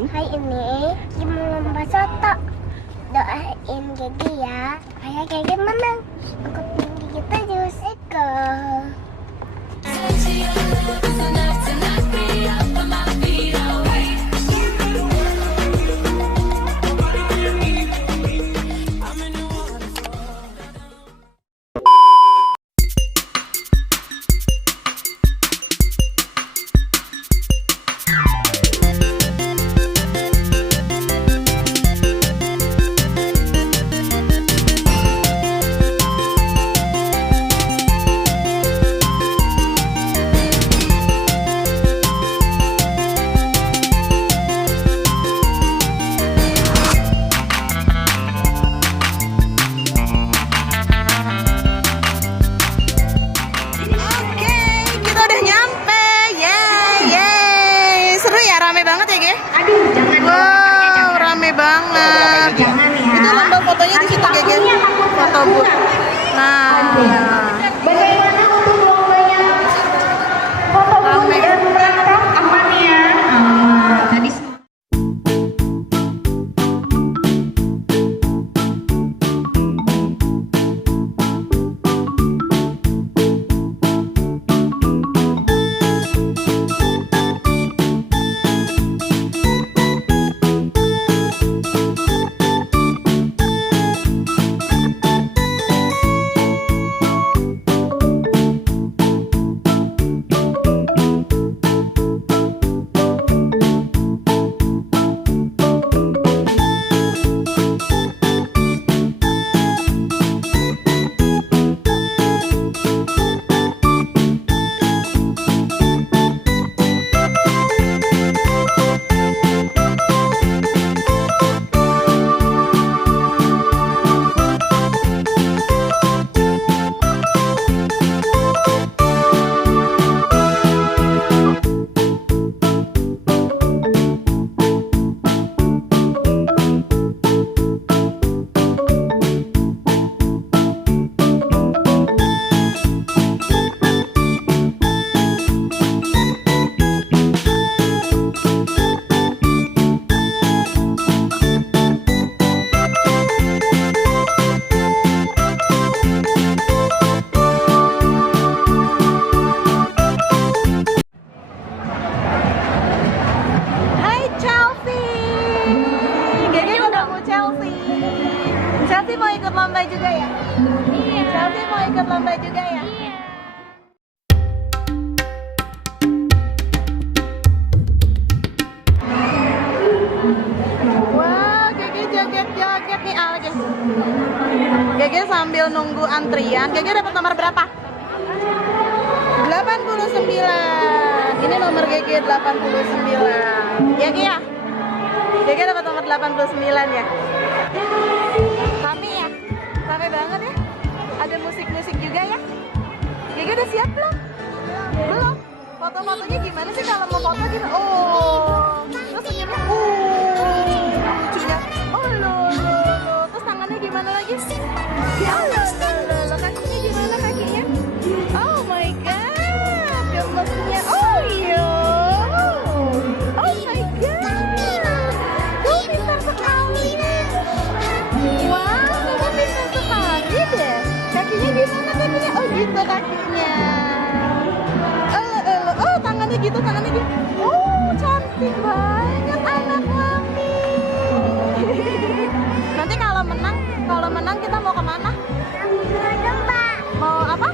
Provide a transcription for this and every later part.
Hari ini kita lomba soto. Doain Gigi ya, supaya Gigi menang. Ikutin Gigi terus, Eko. Wow, rame banget. Itu lomba fotonya di situ, Gege. Foto booth. Nah, bagaimana untuk lombanya? Foto rame. Aman ya. Tadi Chelsea mau ikut lomba juga ya? Iya. Chelsea mau ikut lomba juga ya? Iya. Wah, Gege joget-joget nih aja. Gege sambil nunggu antrian. Gege dapat nomor berapa? 89. Ini nomor Gege 89. Ya, Gege ya? Gege dapat nomor 89 ya? Rame banget ya. Ada musik-musik juga ya. Gege udah siap belum? Belum. Foto-fotonya gimana sih kalau mau foto gimana? Oh, terus senyumnya. Lucunya. Oh lo. Terus tangannya gimana lagi? Ya lo. Kakinya gimana kakinya? Oh my god. Gemesnya. Oh iya. Oh my god. Tuh pintar sekali. Wow. Kakinya gimana kakinya? Oh gitu kakinya. Oh tangannya gitu. Oh cantik banget anak mami. Nanti kalau menang kita mau kemana? Mau apa?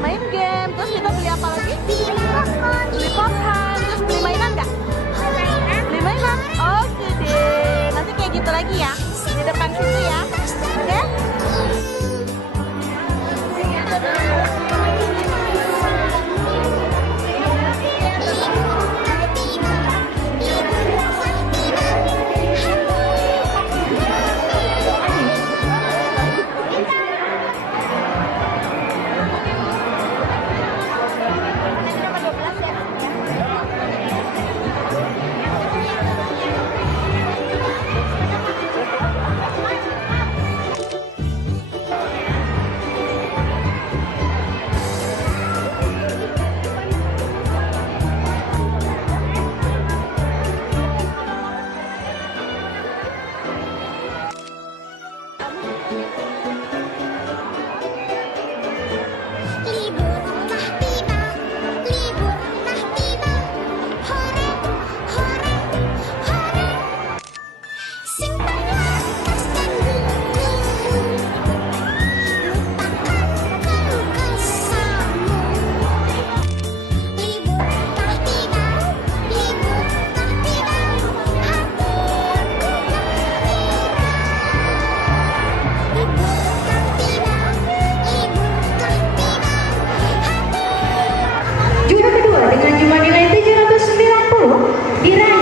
Main game. Terus kita beli apa lagi? Beli popcorn. Terus beli mainan nggak? Beli mainan. Oke deh. Nanti kayak gitu lagi ya. Di depan situ ya. Oke? diraih.